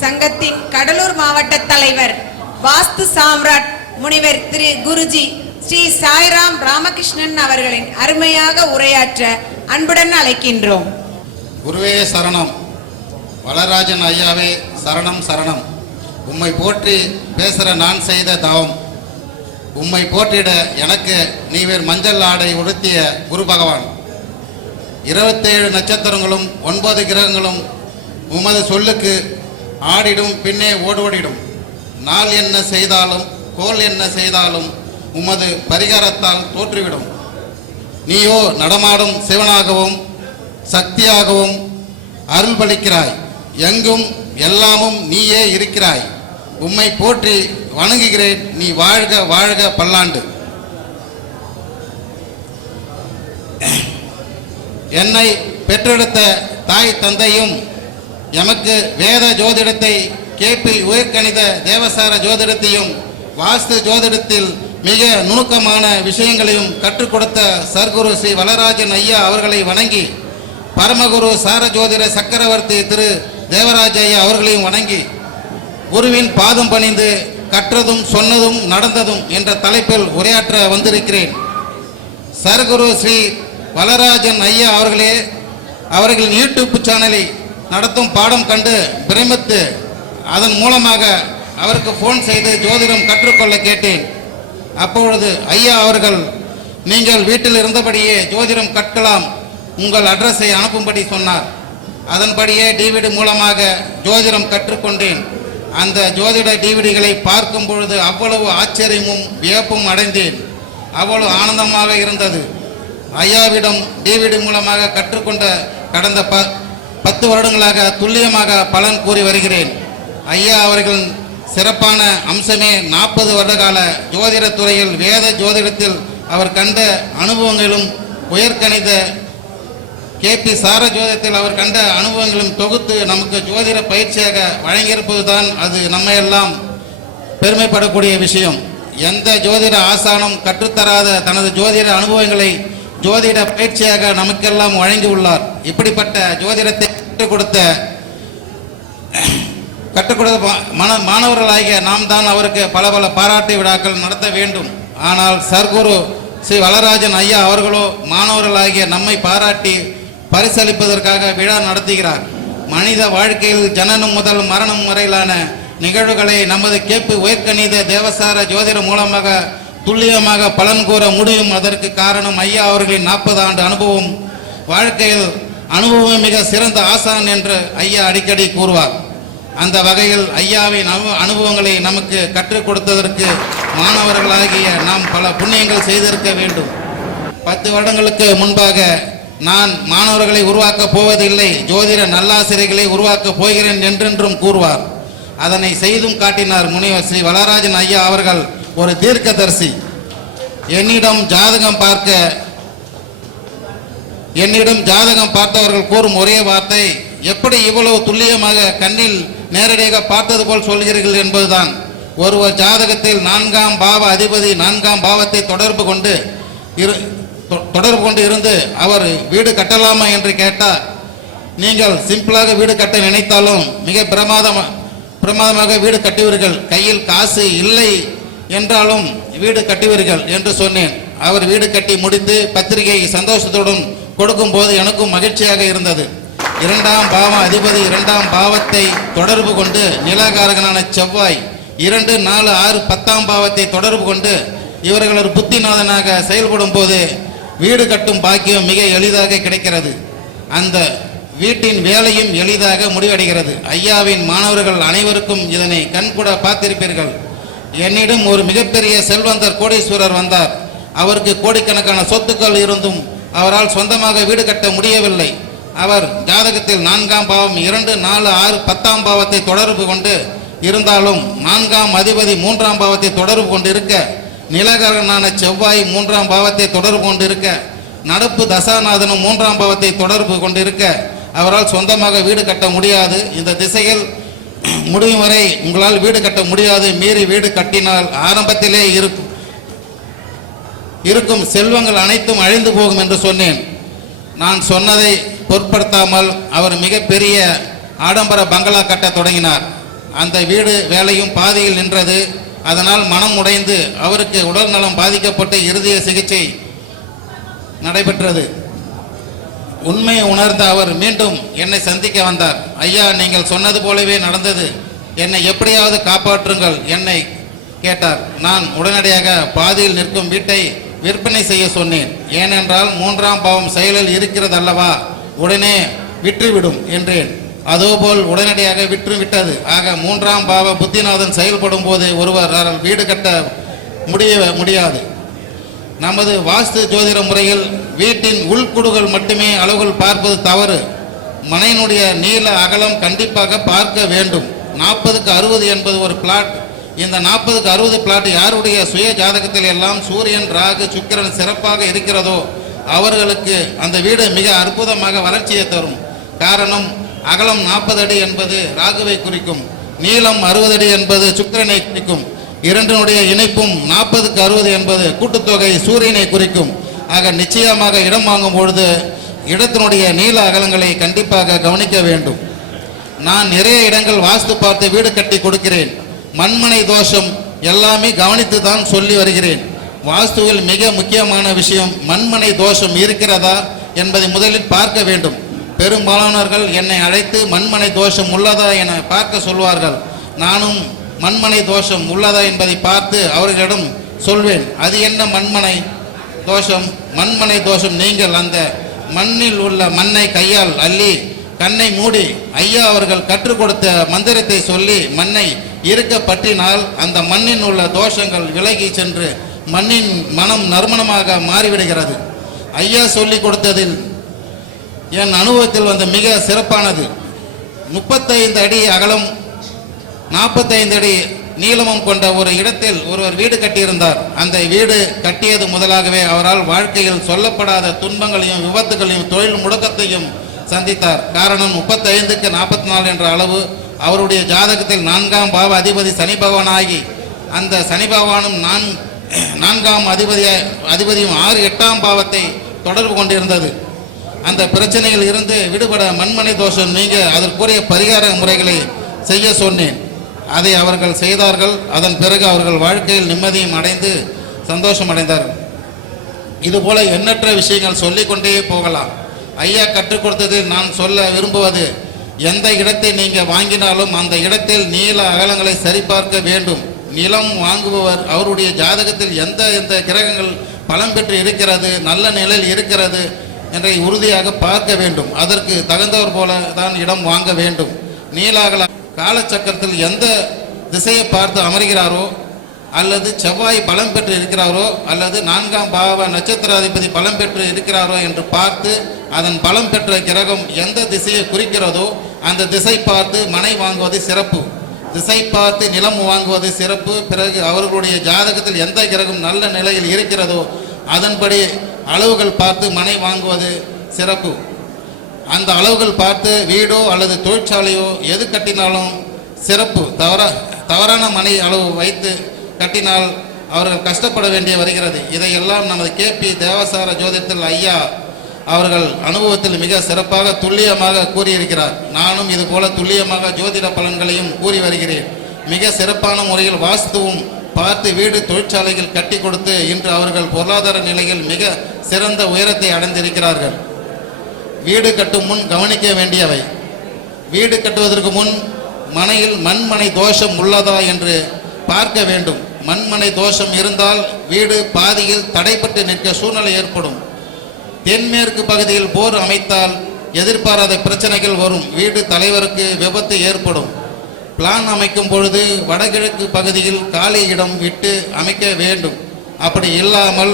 சங்கத்தின் கடலூர் மாவட்ட தலைவர் வாஸ்து சாம்ராட் முனிவர் திரு குருஜி ஸ்ரீ சாய்ராம் ராமகிருஷ்ணன் அவர்களின் அருமையாக உரையாற்ற அன்புடன் அழைக்கின்றோம். குருவே சரணம். வளராஜன் ஐயாவே சரணம் சரணம். உம்மை போற்றி பேசுகிற நான் செய்த தவம். உம்மை போற்றிட எனக்கு நீவேர் மஞ்சள் ஆடை உடுத்திய குரு பகவான். இருபத்தேழு நட்சத்திரங்களும் ஒன்பது கிரகங்களும் உமது சொல்லுக்கு ஆடிடும் பின்னே ஓடோடிடும் நாள் என்ன செய்தாலும் கோல் என்ன செய்தாலும் உமது பரிகாரத்தால் தோற்றுவிடும். நீயோ நடமாடும் சிவனாகவும் சக்தியாகவும் அருள் பலிக்கிறாய் எங்கும் எல்லாமும் நீயே இருக்கிறாய். உம்மை போற்றி வணங்குகிறேன். நீ வாழ்க வாழ்க பல்லாண்டு. என்னை பெற்றெடுத்த தாய் தந்தையும் எமக்கு வேத ஜோதிடத்தை கேபி உயர்கணித தேவசார ஜோதிடத்தையும் வாஸ்து ஜோதிடத்தில் மிக நுணுக்கமான விஷயங்களையும் கற்றுக் கொடுத்த சர்க்குரு ஸ்ரீ வளராஜன் ஐயா அவர்களை வணங்கி பரமகுரு சாரஜோதிர சக்கரவர்த்தி திரு தேவராஜ ஐயா அவர்களையும் வணங்கி குருவின் பாதம் பணிந்து கற்றதும் சொன்னதும் நடந்ததும் என்ற தலைப்பில் உரையாற்ற வந்திருக்கிறேன். சரகுரு ஸ்ரீ வலராஜன் ஐயா அவர்களே அவர்களின் யூடியூப் சேனலை நடத்தும் பாடம் கண்டு பிரமித்து அதன் மூலமாக அவருக்கு ஃபோன் செய்து ஜோதிடம் கற்றுக்கொள்ள கேட்டேன். அப்பொழுது ஐயா அவர்கள் நீங்கள் வீட்டில் இருந்தபடியே ஜோதிடம் கற்கலாம். உங்கள் அட்ரஸை அனுப்பும்படி சொன்னார். அதன்படியே டிவிடி மூலமாக ஜோதிடம் கற்றுக்கொண்டேன். அந்த ஜோதிட டிவிடிகளை பார்க்கும் பொழுது அவ்வளவு ஆச்சரியமும் வியப்பும் அடைந்தேன். அவ்வளவு ஆனந்தமாக இருந்தது. ஐயாவிடம் டிவிடி மூலமாக கற்றுக்கொண்ட கடந்த ப பத்து வருடங்களாக துல்லியமாக பலன் கூறி வருகிறேன். ஐயா அவர்களின் சிறப்பான அம்சமே நாற்பது வருடகால ஜோதிட துறையில் வேத ஜோதிடத்தில் அவர் கண்ட அனுபவங்களும் உயர்கணித கேபி சார ஜோதிடத்தில் அவர் கண்ட அனுபவங்களும் தொகுத்து நமக்கு ஜோதிட பயிற்சியாக வழங்கியிருப்பதுதான் அது நம்ம எல்லாம் பெருமைப்படக்கூடிய விஷயம். எந்த ஜோதிட ஆசானம் கற்றுத்தராத தனது ஜோதிட அனுபவங்களை ஜோதிட பயிற்சியாக நமக்கெல்லாம் வழங்கியுள்ளார் இப்படிப்பட்ட ஜோதிடத்தை கற்றுக் கொடுத்த கற்றுக் கொடுத்த மன மாணவர்களாகிய நாம் தான் அவருக்கு பல பல பாராட்டு விழாக்கள் நடத்த வேண்டும். ஆனால் சர்க்குரு ஸ்ரீ வளராஜன் ஐயா அவர்களோ மாணவர்களாகிய நம்மை பாராட்டி பரிசளிப்பதற்காக விழா நடத்துகிறார். மனித வாழ்க்கையில் ஜனனம் முதல் மரணம் வரையிலான நிகழ்வுகளை நமது கேப்பு உயர்கணித தேவசார ஜோதிடம் மூலமாக துல்லியமாக பலன் கூற முடியும். அதற்கு காரணம் ஐயா அவர்களின் நாற்பது ஆண்டு அனுபவம். வாழ்க்கையில் அனுபவம் மிக சிறந்த ஆசான் என்று ஐயா அடிக்கடி கூறுவார். அந்த வகையில் ஐயாவின் அனு- அனுபவங்களை நமக்கு கற்றுக் கொடுத்ததற்கு மாணவர்களாகிய நாம் பல புண்ணியங்கள் செய்திருக்க வேண்டும். பத்து வருடங்களுக்கு முன்பாக நான் மாணவர்களை உருவாக்கப் போவதில்லை. ஜோதிட நல்லாசிரியர்களை உருவாக்கப் போகிறேன் என்றென்றும் கூறுவார். அதனை செய்தும் காட்டினார் முனைவர் ஸ்ரீ வளராஜன் ஐயா அவர்கள் ஒரு தீர்க்கதரிசி. என்னிடம் ஜாதகம் பார்க்க என்னிடம் ஜாதகம் பார்த்தவர்கள் கூறும் ஒரே வார்த்தை எப்படி இவ்வளவு துல்லியமாக கண்ணில் நேரடியாக பார்த்தது போல் சொல்கிறீர்கள்? என்பதுதான். ஒருவர் ஜாதகத்தில் நான்காம் பாவ அதிபதி நான்காம் பாவத்தை தொடர்பு கொண்டு இரு தொடர்பு கொண்டு இருந்து அவர் வீடு கட்டலாமா என்று கேட்டார். நீங்கள் சிம்பிளாக வீடு கட்ட நினைத்தாலும் மிக பிரமாதம் பிரமாதமாக வீடு கட்டுவீர்கள். கையில் காசு இல்லை என்றாலும் வீடு கட்டுவீர்கள் என்று சொன்னேன். அவர் வீடு கட்டி முடித்து பத்திரிகை சந்தோஷத்துடன் கொடுக்கும்போது எனக்கும் மகிழ்ச்சியாக இருந்தது. இரண்டாம் பாவ அதிபதி இரண்டாம் பாவத்தை தொடர்பு கொண்டு நிலகாரகனான செவ்வாய் இரண்டு நாலு ஆறு பத்தாம் பாவத்தை தொடர்பு கொண்டு இவர்கள் ஒரு புத்திநாதனாக செயல்படும் போது வீடு கட்டும் பாக்கியம் மிக எளிதாக கிடைக்கிறது. அந்த வீட்டின் வேலையும் எளிதாக முடிவடைகிறது. ஐயாவின் மாணவர்கள் அனைவருக்கும் இதனை கண்கூட பார்த்திருப்பீர்கள். என்னிடம் ஒரு மிகப்பெரிய செல்வந்தர் கோடீஸ்வரர் வந்தார். அவருக்கு கோடிக்கணக்கான சொத்துக்கள் இருந்தும் அவரால் சொந்தமாக வீடு கட்ட முடியவில்லை. அவர் ஜாதகத்தில் நான்காம் பாவம் இரண்டு நாலு ஆறு பத்தாம் பாவத்தை தொடர்பு கொண்டு இருந்தாலும் நான்காம் அதிபதி மூன்றாம் பாவத்தை தொடர்பு கொண்டு இருக்க நிலகரனான செவ்வாய் மூன்றாம் பாவத்தை தொடர்பு கொண்டு இருக்க நடப்பு தசாநாதனும் மூன்றாம் பாவத்தை தொடர்பு கொண்டிருக்க அவரால் சொந்தமாக வீடு கட்ட முடியாது. இந்த திசையில் முடியும் வரை உங்களால் வீடு கட்ட முடியாது. மீறி வீடு கட்டினால் ஆரம்பத்திலே இருக்கும் இருக்கும் செல்வங்கள் அனைத்தும் அழிந்து போகும் என்று சொன்னேன். நான் சொன்னதை பொருட்படுத்தாமல் அவர் மிகப்பெரிய ஆடம்பர பங்களா கட்டத் தொடங்கினார். அந்த வீடு வேலையும் பாதியில் நின்றது. அதனால் மனம் உடைந்து அவருக்கு உடல் நலம் பாதிக்கப்பட்டு இறுதிய சிகிச்சை நடைபெற்றது. உண்மையை உணர்ந்த அவர் மீண்டும் என்னை சந்திக்க வந்தார். ஐயா நீங்கள் சொன்னது போலவே நடந்தது. என்னை எப்படியாவது காப்பாற்றுங்கள் என்னை கேட்டார். நான் உடனடியாக பாதியில் நிற்கும் வீட்டை விற்பனை செய்ய சொன்னேன். ஏனென்றால் மூன்றாம் பாவம் செயலில் இருக்கிறது அல்லவா உடனே விற்றுவிடும் என்றேன். அதுபோல் உடனடியாக விற்று விட்டது. ஆக மூன்றாம் பாவ புத்திநாதன் செயல்படும் போது ஒருவர் வீடு கட்ட முடிய முடியாது. நமது வாஸ்து ஜோதிட முறையில் வீட்டின் உள்குடுகள் மட்டுமே அளவுகள் பார்ப்பது தவறு. மனையினுடைய நீள அகலம் கண்டிப்பாக பார்க்க வேண்டும். நாற்பதுக்கு அறுபது என்பது ஒரு பிளாட் இந்த நாற்பதுக்கு அறுபது பிளாட் யாருடைய சுய ஜாதகத்தில் எல்லாம் சூரியன் ராகு சுக்கிரன் சிறப்பாக இருக்கிறதோ அவர்களுக்கு அந்த வீடு மிக அற்புதமாக வளர்ச்சியை தரும். காரணம் அகலம் நாற்பது அடி என்பது ராகுவை குறிக்கும் நீளம் அறுபது அடி என்பது சுக்கிரனை குறிக்கும் இரண்டினுடைய இணைப்பும் நாற்பதுக்கு அறுபது என்பது கூட்டுத்தொகை சூரியனை குறிக்கும். ஆக நிச்சயமாக இடம் வாங்கும் பொழுது இடத்தினுடைய நீள அகலங்களை கண்டிப்பாக கவனிக்க வேண்டும். நான் நிறைய இடங்கள் வாஸ்து பார்த்து வீடு கட்டி கொடுக்கிறேன். மண்மனை தோஷம் எல்லாமே கவனித்து தான் சொல்லி வருகிறேன். வாஸ்துவில் மிக முக்கியமான விஷயம் மண்மனை தோஷம் இருக்கிறதா என்பதை முதலில் பார்க்க வேண்டும். பெரும்பாலானவர்கள் என்னை அழைத்து மண்மனை தோஷம் உள்ளதா? என பார்க்க சொல்வார்கள். நானும் மண்மனை தோஷம் உள்ளதா? என்பதை பார்த்து அவர்களிடம் சொல்வேன். அது என்ன மண்மனை தோஷம்? மண்மனை தோஷம் நீங்கள் அந்த மண்ணில் உள்ள மண்ணை கையால் அள்ளி கண்ணை மூடி ஐயா அவர்கள் கற்றுக் கொடுத்த மந்திரத்தை சொல்லி மண்ணை இருக்க பற்றினால் அந்த மண்ணின் உள்ள தோஷங்கள் விலகி சென்று மண்ணின் மனம் நறுமணமாக மாறிவிடுகிறது. ஐயா சொல்லி கொடுத்ததில் என் அனுபவத்தில் வந்த மிக சிறப்பானது. முப்பத்தைந்து அடி அகலம் நாற்பத்தைந்து அடி நீளமும் கொண்ட ஒரு இடத்தில் ஒருவர் வீடு கட்டியிருந்தார். அந்த வீடு கட்டியது முதலாகவே அவரால் வாழ்க்கையில் சொல்லப்படாத துன்பங்களையும் விபத்துகளையும் தொழில் முடக்கத்தையும் சந்தித்தார். காரணம் முப்பத்தைந்துக்கு நாற்பத்தி நாலு என்ற அளவு அவருடைய ஜாதகத்தில் நான்காம் பாவ அதிபதி சனி பகவானாகி அந்த சனி பகவானும் நான் நான்காம் அதிபதிய அதிபதியும் ஆறு எட்டாம் பாவத்தை தொடர்பு கொண்டிருந்தது. அந்த பிரச்சனையில் இருந்து விடுபட மண்மனை தோஷம் நீங்க அதற்குரிய பரிகார முறைகளை செய்ய சொன்னேன். அதை அவர்கள் செய்தார்கள். அதன் பிறகு அவர்கள் வாழ்க்கையில் நிம்மதியும் அடைந்து சந்தோஷம் அடைந்தார்கள். இதுபோல எண்ணற்ற விஷயங்கள் சொல்லிக்கொண்டே போகலாம். ஐயா கற்றுக் கொடுத்ததில் நான் சொல்ல விரும்புவது எந்த இடத்தை நீங்க வாங்கினாலும் அந்த இடத்தில் நீள அகலங்களை சரிபார்க்க வேண்டும். நிலம் வாங்குபவர் அவருடைய ஜாதகத்தில் எந்த எந்த கிரகங்கள் பலம் பெற்று இருக்கிறது நல்ல நிலையில் இருக்கிறது என்றை உறுதியாக பார்க்க வேண்டும். அதற்கு தகுந்தவர் போல தான் இடம் வாங்க வேண்டும். நீலாகல காலச்சக்கரத்தில் எந்த திசையை பார்த்து அமர்கிறாரோ அல்லது செவ்வாய் பலம் பெற்று இருக்கிறாரோ அல்லது நான்காம் பாவ நட்சத்திராதிபதி பலம் பெற்று இருக்கிறாரோ என்று பார்த்து அதன் பலம் பெற்ற கிரகம் எந்த திசையை குறிக்கிறதோ அந்த திசை பார்த்து மனை வாங்குவது சிறப்பு. திசை பார்த்து நிலம் வாங்குவது சிறப்பு. பிறகு அவர்களுடைய ஜாதகத்தில் எந்த கிரகம் நல்ல நிலையில் இருக்கிறதோ அதன்படி அளவுகள் பார்த்து மனை வாங்குவது சிறப்பு. அந்த அளவுகள் பார்த்து வீடோ அல்லது தொழிற்சாலையோ எது கட்டினாலும் சிறப்பு. தவறா தவறான மனை அளவு வைத்து கட்டினால் அவர்கள் கஷ்டப்பட வேண்டிய வருகிறது. இதையெல்லாம் நமது கேபி தேவசார ஜோதிடத்தில் ஐயா அவர்கள் அனுபவத்தில் மிக சிறப்பாக துல்லியமாக கூறியிருக்கிறார். நானும் இது போல துல்லியமாக ஜோதிட பலன்களையும் கூறி வருகிறேன். மிக சிறப்பான முறையில் வாஸ்துவும் பார்த்து வீடு தொழிற்சாலைகள் கட்டி கொடுத்து இன்று அவர்கள் பொருளாதார நிலையில் மிக சிறந்த உயரத்தை அடைந்திருக்கிறார்கள். வீடு கட்டும் முன் கவனிக்க வேண்டியவை. வீடு கட்டுவதற்கு முன் மனையில் மண்மனை தோஷம் உள்ளதா என்று பார்க்க வேண்டும். மண்மனை தோஷம் இருந்தால் வீடு பாதியில் தடைப்பட்டு நிற்க சூழ்நிலை ஏற்படும். தென்மேற்கு பகுதியில் போர் அமைத்தால் எதிர்பாராத பிரச்சனைகள் வரும். வீடு தலைவருக்கு விபத்து ஏற்படும். பிளான் அமைக்கும் பொழுது வடகிழக்கு பகுதியில் காலி இடம் விட்டு அமைக்க வேண்டும். அப்படி இல்லாமல்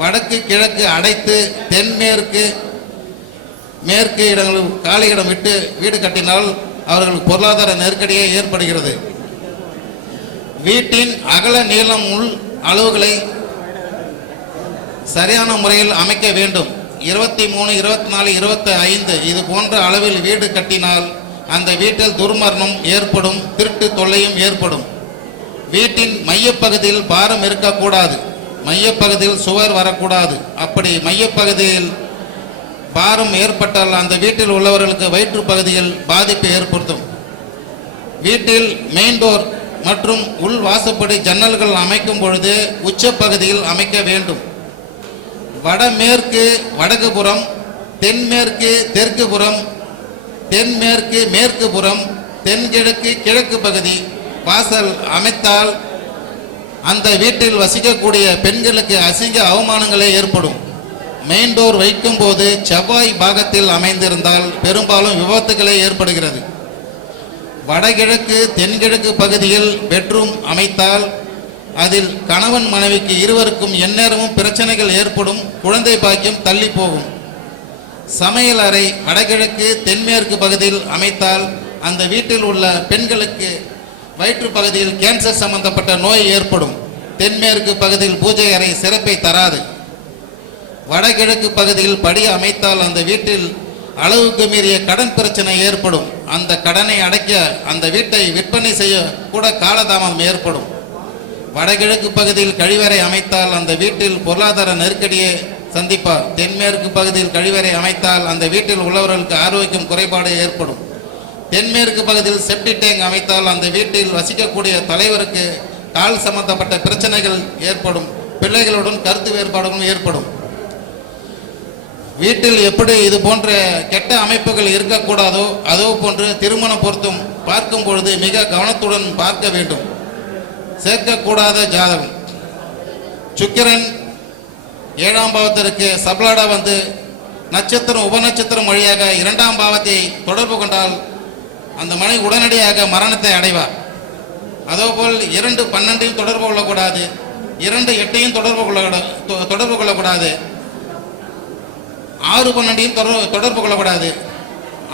வடக்கு கிழக்கு அடைத்து தென்மேற்கு மேற்கு இடங்களில் காலி இடம் விட்டு வீடு கட்டினால் அவர்களுக்கு பொருளாதார நெருக்கடியே ஏற்படுகிறது. வீட்டின் அகல நீளம் உள் அளவுகளை சரியான முறையில் அமைக்க வேண்டும். இருபத்தி மூணு இருபத்தி நாலு இருபத்தி ஐந்து இது போன்ற அளவில் வீடு கட்டினால் அந்த வீட்டில் துர்மரணம் ஏற்படும் திருட்டு தொல்லையும் ஏற்படும். வீட்டின் மையப்பகுதியில் பாரம் இருக்கக்கூடாது. மையப்பகுதியில் சுவர் வரக்கூடாது. அப்படி மையப்பகுதியில் பாரம் ஏற்பட்டால் அந்த வீட்டில் உள்ளவர்களுக்கு வயிற்று பகுதியில் பாதிப்பு ஏற்படுத்தும். வீட்டில் மெயின் டோர் மற்றும் உள் வாசப்படி ஜன்னல்கள் அமைக்கும் பொழுது உச்சப்பகுதியில் அமைக்க வேண்டும். வடமேற்கு வடக்கு புறம் தென்மேற்கு தெற்கு புறம் தென்மேற்கு மேற்கு புறம் தென்கிழக்கு கிழக்கு பகுதி வாசல் அமைத்தால் அந்த வீட்டில் வசிக்கக்கூடிய பெண்களுக்கு அசிங்க அவமானங்களே ஏற்படும். மெயின் டோர் வைக்கும் போது செவ்வாய் பாகத்தில் அமைந்திருந்தால் பெரும்பாலும் விபத்துகளே ஏற்படுகிறது. வடகிழக்கு தென்கிழக்கு பகுதியில் பெட்ரூம் அமைத்தால் அதில் கணவன் மனைவிக்கு இருவருக்கும் எந்நேரமும் பிரச்சனைகள் ஏற்படும் குழந்தை பாக்கியம் தள்ளி போகும் சமையல் அறை வடகிழக்கு தென்மேற்கு பகுதியில் அமைத்தால் அந்த வீட்டில் உள்ள பெண்களுக்கு வயிற்று பகுதியில் கேன்சர் சம்பந்தப்பட்ட நோய் ஏற்படும். தென்மேற்கு பகுதியில் பூஜை அறை சிறப்பை தராது. வடகிழக்கு பகுதியில் படி அமைத்தால் அந்த வீட்டில் அளவுக்கு மீறிய கடன் பிரச்சனை ஏற்படும். அந்த கடனை அடைக்க அந்த வீட்டை விற்பனை செய்ய கூட காலதாமதம் ஏற்படும். வடகிழக்கு பகுதியில் கழிவறை அமைத்தால் அந்த வீட்டில் பொருளாதார நெருக்கடியை சந்திப்பார். தென்மேற்கு பகுதியில் கழிவறை அமைத்தால் அந்த வீட்டில் உள்ளவர்களுக்கு ஆரோக்கியம் குறைபாடு ஏற்படும். தென்மேற்கு பகுதியில் செப்டி டேங்க் அமைத்தால் அந்த வீட்டில் வசிக்கக்கூடிய தலைவருக்கு கால் சம்பந்தப்பட்ட பிரச்சனைகள் ஏற்படும். பிள்ளைகளுடன் கருத்து வேறுபாடுகளும் ஏற்படும். வீட்டில் எப்படி இது போன்ற கெட்ட அமைப்புகள் இருக்கக்கூடாதோ அதோ போன்று திருமணம் பொருத்தும் பார்க்கும் பொழுது மிக கவனத்துடன் பார்க்க வேண்டும். சேர்க்கக்கூடாத ஜாதகம். சுக்கிரன் ஏழாம் பாவத்திற்கு சபலாடா வந்து நட்சத்திரம் உபநட்சத்திரம் வழியாக இரண்டாம் பாவத்தை தொடர்பு கொண்டால் அந்த மனை உடனடியாக மரணத்தை அடைவார். அதேபோல் இரண்டு பன்னெண்டையும் தொடர்பு கொள்ளக்கூடாது இரண்டு எட்டையும் தொடர்பு கொள்ள தொடர்பு கொள்ளக்கூடாது ஆறு பன்னெண்டையும் தொடர்பு தொடர்பு கொள்ளக்கூடாது.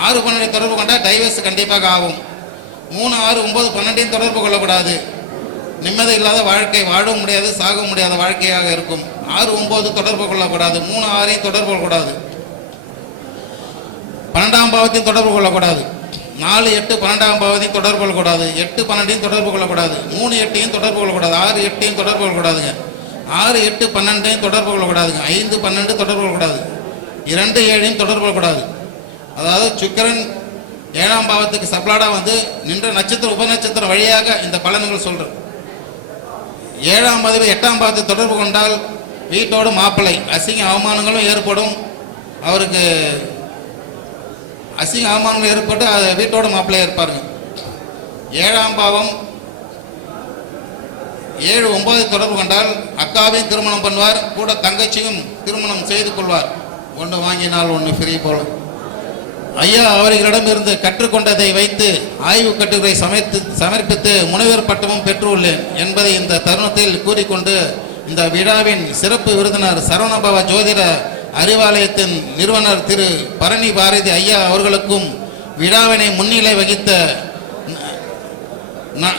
ஆறு பன்னெண்டை தொடர்பு கொண்டால் டைவர்ஸ் கண்டிப்பாக ஆகும். மூணு ஆறு ஒன்பது பன்னெண்டையும் தொடர்பு கொள்ளக்கூடாது. நிம்மதி இல்லாத வாழ்க்கை வாழவும் முடியாது சாகவும் முடியாத வாழ்க்கையாக இருக்கும். ஆறு ஒன்பது தொடர்பு கொள்ளக்கூடாது மூணு ஆறையும் தொடர்பு கொள்ளக்கூடாது. பன்னெண்டாம் பாவத்தையும் தொடர்பு கொள்ளக்கூடாது. நாலு எட்டு பன்னெண்டாம் பாவத்தையும் தொடர்பு கொள்ளக்கூடாது. எட்டு பன்னெண்டையும் தொடர்பு கொள்ளக்கூடாது. மூணு எட்டையும் தொடர்பு கொள்ளக்கூடாது. ஆறு எட்டையும் தொடர்பு கொள்ளக்கூடாதுங்க. ஆறு எட்டு பன்னெண்டையும் தொடர்பு கொள்ளக்கூடாதுங்க. ஐந்து பன்னெண்டு தொடர்பு கொள்ளக்கூடாது. இரண்டு ஏழையும் தொடர்பு கொள்ளக்கூடாது. அதாவது சுக்கிரன் ஏழாம் பாவத்துக்கு சப்ளாடாக வந்து நின்ற நட்சத்திர உபநட்சத்திரம் வழியாக இந்த பலன்கள் சொல்கிறேன் ஏழாம் பதிவு எட்டாம் பாவத்தை தொடர்பு கொண்டால் வீட்டோடு மாப்பிள்ளை. அசிங்க அவமானங்களும் ஏற்படும். அவருக்கு அசிங்க அவமானங்கள் ஏற்பட்டு அது வீட்டோட மாப்பிள்ளை இருப்பாருங்க. ஏழாம் பாவம். ஏழு ஒன்பது தொடர்பு கொண்டால் அக்காவையும் திருமணம் பண்ணுவார் கூட தங்கச்சியும் திருமணம் செய்து கொள்வார். ஒன்று வாங்கினால் ஒன்று ஃப்ரீ போல. ஐயா அவர்களிடம் இருந்து கற்றுக்கொண்டதை வைத்து ஆய்வு கட்டுரை சமைத்து சமர்ப்பித்து முனைவர் பட்டமும் பெற்றுள்ளேன் என்பதை இந்த தருணத்தில் கூறிக்கொண்டு இந்த விழாவின் சிறப்பு விருந்தினர் சரவணபவ ஜோதிட அறிவாலயத்தின் நிறுவனர் திரு பரணி பாரதி ஐயா அவர்களுக்கும் விழாவினை முன்னிலை வகித்த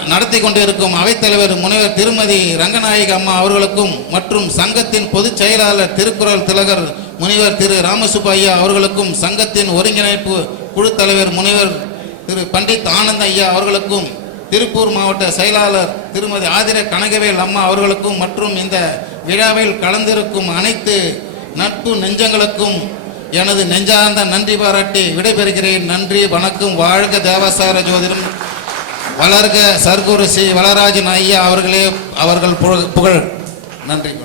நடத்தி கொண்டிருக்கும் அவைத்தலைவர் முனைவர் திருமதி ரங்கநாயக அம்மா அவர்களுக்கும் மற்றும் சங்கத்தின் பொதுச் செயலாளர் திருக்குறள் திலகர் முனிவர் திரு ராமசுப்பையா அவர்களுக்கும் சங்கத்தின் ஒருங்கிணைப்பு குழு தலைவர் முனைவர் திரு பண்டித் ஆனந்த் ஐயா அவர்களுக்கும் திருப்பூர் மாவட்ட செயலாளர் திருமதி ஆதிர கனகவேல் அம்மா அவர்களுக்கும் மற்றும் இந்த விழாவில் கலந்திருக்கும் அனைத்து நட்பு நெஞ்சங்களுக்கும் எனது நெஞ்சார்ந்த நன்றி பாராட்டி விடைபெறுகிறேன். நன்றி வணக்கம். வாழ்க தேவசார ஜோதிடம். வளர்க சர்க்குரு ஸ்ரீ வளராஜன் ஐயா அவர்களே அவர்கள் புகழ் புகழ். நன்றி.